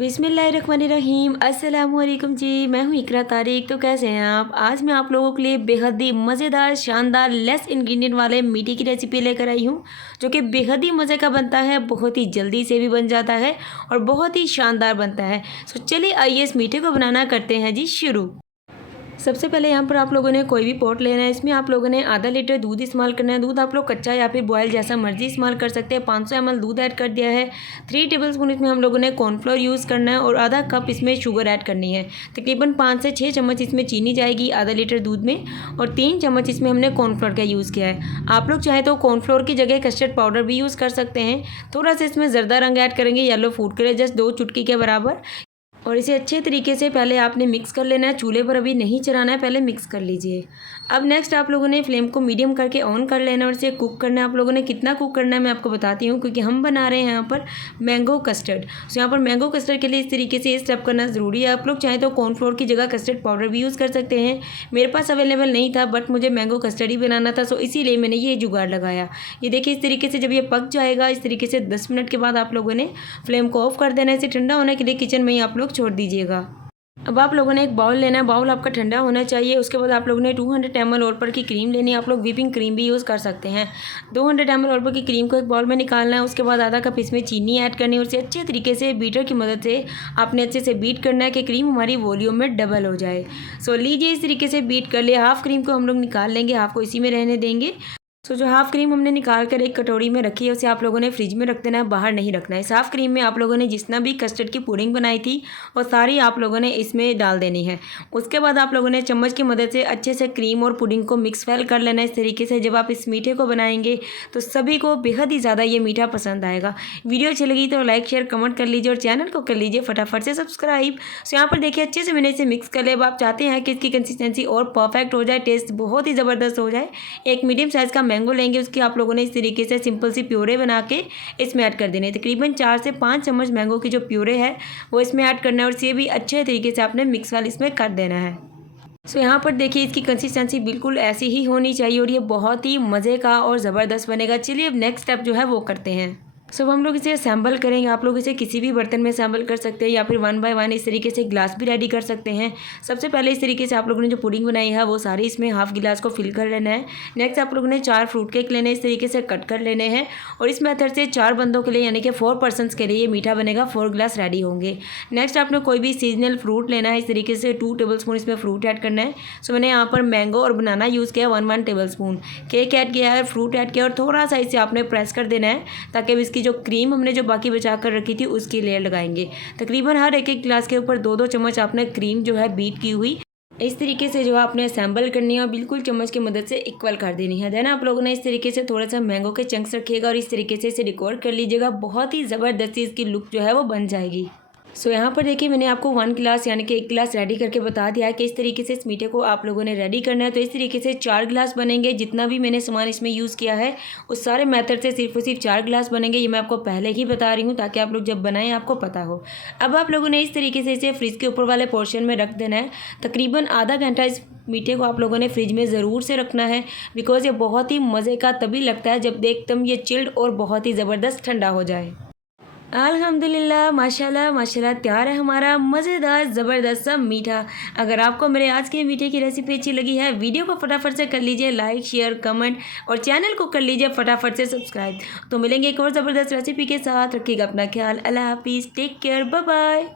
बिस्मिल्लाहिर्रहमानिर्रहीम अस्सलाम वालेकुम जी। मैं हूँ इकरा तारिक। तो कैसे हैं आप? आज मैं आप लोगों के लिए बेहद ही मज़ेदार शानदार लेस इंग्रेडिएंट वाले मीठे की रेसिपी लेकर आई हूँ, जो कि बेहद ही मज़े का बनता है, बहुत ही जल्दी से भी बन जाता है और बहुत ही शानदार बनता है। सो चलिए आइए इस मीठे को बनाना करते हैं जी शुरू। सबसे पहले यहाँ पर आप लोगों ने कोई भी पॉट लेना है। इसमें आप लोगों ने आधा लीटर दूध इस्तेमाल करना है। दूध आप लोग कच्चा या फिर बॉयल जैसा मर्जी इस्तेमाल कर सकते हैं। 500 ml दूध ऐड कर दिया है। 3 टेबलस्पून इसमें हम लोगों ने कॉर्नफ्लोर यूज़ करना है और आधा कप इसमें शुगर ऐड करनी है। तकरीबन 5 से 6 चम्मच इसमें चीनी जाएगी आधा लीटर दूध में और 3 चम्मच इसमें हमने कॉर्नफ्लोर का यूज़ किया है। आप लोग चाहें तो कॉर्नफ्लोर की जगह कस्टर्ड पाउडर भी यूज़ कर सकते हैं। थोड़ा सा इसमें ज़र्दा रंग ऐड करेंगे, येलो फूड कलर जस्ट 2 चुटकी के बराबर, और इसे अच्छे तरीके से पहले आपने मिक्स कर लेना है। चूल्हे पर अभी नहीं चलाना है, पहले मिक्स कर लीजिए। अब नेक्स्ट आप लोगों ने फ्लेम को मीडियम करके ऑन कर लेना और इसे कुक करना है। आप लोगों ने कितना कुक करना है मैं आपको बताती हूँ, क्योंकि हम बना रहे हैं यहाँ पर मैंगो कस्टर्ड। तो यहाँ पर मैंगो कस्टर्ड के लिए इस तरीके से ये स्टेप करना ज़रूरी है। आप लोग चाहें तो कॉर्नफ्लोर की जगह कस्टर्ड पाउडर भी यूज़ कर सकते हैं। मेरे पास अवेलेबल नहीं था, बट मुझे मैंगो कस्टर्ड ही बनाना था, सो इसीलिए मैंने ये जुगाड़ लगाया। ये देखिए इस तरीके से जब ये पक जाएगा, इस तरीके से 10 मिनट के बाद आप लोगों ने फ्लेम को ऑफ कर देना है। इसे ठंडा होने के लिए किचन में ही आप लोग छोड़ दीजिएगा। अब आप लोगों ने एक बाउल लेना है। बाउल आपका ठंडा होना चाहिए। उसके बाद आप लोगों ने 200 ml और पर की क्रीम लेनी है। आप लोग व्हिपिंग क्रीम भी यूज़ कर सकते हैं। 200 ml और पर की क्रीम को एक बाउल में निकालना है। उसके बाद आधा कप इसमें चीनी ऐड करनी है और इसे अच्छे तरीके से बीटर की मदद से आपने अच्छे से बीट करना है कि क्रीम हमारी वॉल्यूम में डबल हो जाए। सो लीजिए इस तरीके से बीट कर लिया। हाफ़ क्रीम को हम लोग निकाल लेंगे, हाफ़ को इसी में रहने देंगे। सो जो हाफ़ क्रीम हमने निकाल कर एक कटोरी में रखी है, उसे आप लोगों ने फ्रिज में रख देना है, बाहर नहीं रखना है। इस हाफ़ क्रीम में आप लोगों ने जितना भी कस्टर्ड की पुडिंग बनाई थी वो सारी आप लोगों ने इसमें डाल देनी है। उसके बाद आप लोगों ने चम्मच की मदद से अच्छे से क्रीम और पुडिंग को मिक्स वेल कर लेना है। इस तरीके से जब आप इस मीठे को बनाएंगे तो सभी को बेहद ही ज़्यादा ये मीठा पसंद आएगा। वीडियो अच्छी लगी तो लाइक शेयर कमेंट कर लीजिए और चैनल को कर लीजिए फटाफट से सब्सक्राइब। सो यहाँ पर देखिए अच्छे से मैंने इसे मिक्स कर लिया। अब आप चाहते हैं कि इसकी कंसिस्टेंसी और परफेक्ट हो जाए, टेस्ट बहुत ही ज़बरदस्त हो जाए, एक मीडियम साइज़ का मैंगो लेंगे, उसकी आप लोगों ने इस तरीके से सिंपल सी प्योरे बना के इसमें ऐड कर देने। तकरीबन 4 से 5 चम्मच मैंगो की जो प्योरे है वो इसमें ऐड करना है और इसे भी अच्छे तरीके से आपने मिक्स वाल इसमें कर देना है। सो यहाँ पर देखिए इसकी कंसिस्टेंसी बिल्कुल ऐसी ही होनी चाहिए और ये बहुत ही मज़े का और ज़बरदस्त बनेगा। चलिए अब नेक्स्ट स्टेप जो है वो करते हैं। सो हम लोग इसे असेंबल करेंगे। आप लोग इसे किसी भी बर्तन में असेंबल कर सकते हैं या फिर 1 बाय 1 इस तरीके से ग्लास भी रेडी कर सकते हैं। सबसे पहले इस तरीके से आप लोगों ने जो पुडिंग बनाई है वो सारी इसमें हाफ गिलास को फिल कर लेना है। नेक्स्ट आप लोगों ने 4 फ्रूट केक लेने, इस तरीके से कट कर लेने हैं और इस मेथड से 4 बंदों के लिए यानी कि 4 पर्सनस के लिए ये मीठा बनेगा। 4 गिलास रेडी होंगे। नेक्स्ट आपने कोई भी सीजनल फ्रूट लेना है, इस तरीके से 2 टेबलस्पून इसमें फ्रूट ऐड करना है। सो मैंने यहाँ पर मैंगो और बनाना यूज़ किया 1 टेबलस्पून। केक ऐड किया है, फ्रूट ऐड किया और थोड़ा सा इसे आपने प्रेस कर देना है ताकि इसकी जो क्रीम हमने जो बाकी बचा कर रखी थी उसकी लेयर लगाएंगे। तकरीबन हर एक गिलास के ऊपर 2-2 चम्मच आपने क्रीम जो है बीट की हुई इस तरीके से जो आपने असेंबल करनी है और बिल्कुल चम्मच की मदद से इक्वल कर देनी है। देन आप लोगों ने इस तरीके से थोड़ा सा मैंगो के चंक्स रखिएगा और इस तरीके से इसे डेकोर कर लीजिएगा। बहुत ही ज़बरदस्ती इसकी लुक जो है वो बन जाएगी। सो यहाँ पर देखिए मैंने आपको 1 गिलास यानी कि 1 गिलास रेडी करके बता दिया है कि इस तरीके से इस मीठे को आप लोगों ने रेडी करना है। तो इस तरीके से 4 गिलास बनेंगे। जितना भी मैंने सामान इसमें यूज़ किया है उस सारे मेथड से सिर्फ और सिर्फ 4 गिलास बनेंगे। ये मैं आपको पहले ही बता रही हूँ ताकि आप लोग जब बनाएं आपको पता हो। अब आप लोगों ने इस तरीके से इसे फ्रिज के ऊपर वाले पोर्शन में रख देना है। तकरीबन आधा घंटा इस मीठे को आप लोगों ने फ्रिज में ज़रूर से रखना है, बिकॉज़ ये बहुत ही मज़े का तभी लगता है जब एकदम ये चिल्ड और बहुत ही ज़बरदस्त ठंडा हो जाए। अल्हम्दुलिल्लाह माशाल्लाह माशाल्लाह तैयार है हमारा मज़ेदार ज़बरदस्त सा मीठा। अगर आपको मेरे आज के मीठे की रेसिपी अच्छी लगी है, वीडियो को फटाफट से कर लीजिए लाइक शेयर कमेंट और चैनल को कर लीजिए फटाफट से सब्सक्राइब। तो मिलेंगे एक और ज़बरदस्त रेसिपी के साथ। रखिएगा अपना ख्याल। अल्लाह हाफिज़, टेक केयर, बाय बाय।